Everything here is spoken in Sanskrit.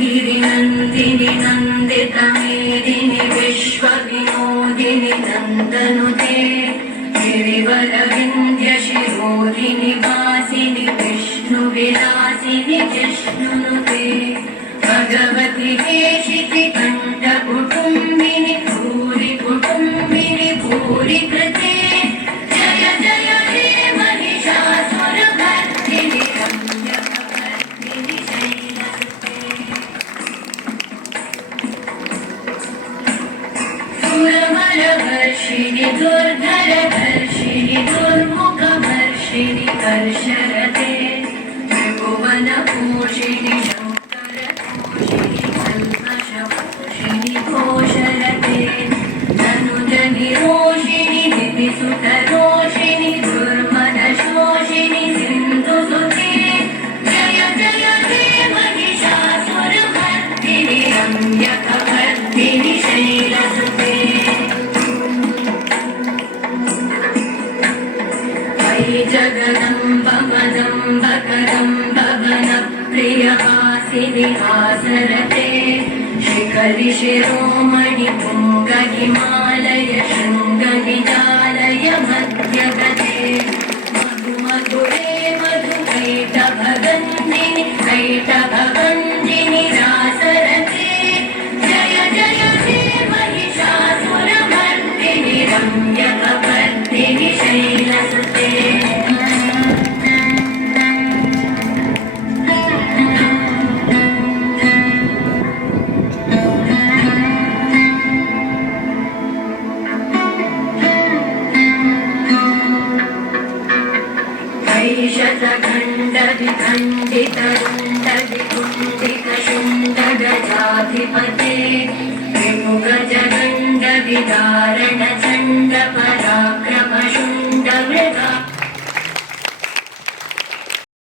गिरिनन्दिनि नन्दितमेदिनि विश्वविनोदिनि नन्दनुते गिरिवरविन्ध्यशिरोदिनि वासिनि विष्णुविलासिनि जिष्णुनुते भगवति केशिति कण्ठकुटुम्बिनि भूरि कुटुम्बिनि भूरि कृते जय जय हे महिषासुरभर्दिनि रम्यकपर्दिनि शैलसुते सुरवरवर्षिणि दुर्धरवर्षिणि दुर्मुखवर्षिणि कर्षरते त्रिभुवनपोषिणि शङ्करतोषिणि कल्मषपोषिणि घोषरते धनुजनिरोषिणि दितिसुतरोषिणि दुर्मदशोषिणि सिन्धुसुते जय जय हे महिषासुरभर्दिनि रम्यकपर्दिनि शैलसुते जगदम्ब मदम्ब कदम्ब वनप्रियवासिनि हासरते शिखरि शिरोमणि पुङ्ग हिमालय शृङ्ग विजालय मध्यगते मधुमधुरे मधुकैटभगन्धिनि कैटभगन्धिनि रासरते जय जय हे महिषासुरमर्दिनि रम्यकपर्दिनि शैलसुते शतखण्डविखण्डितरुण्डविकुण्डितशुण्डगजाधिपते त्रिमुगजगण्डविदारण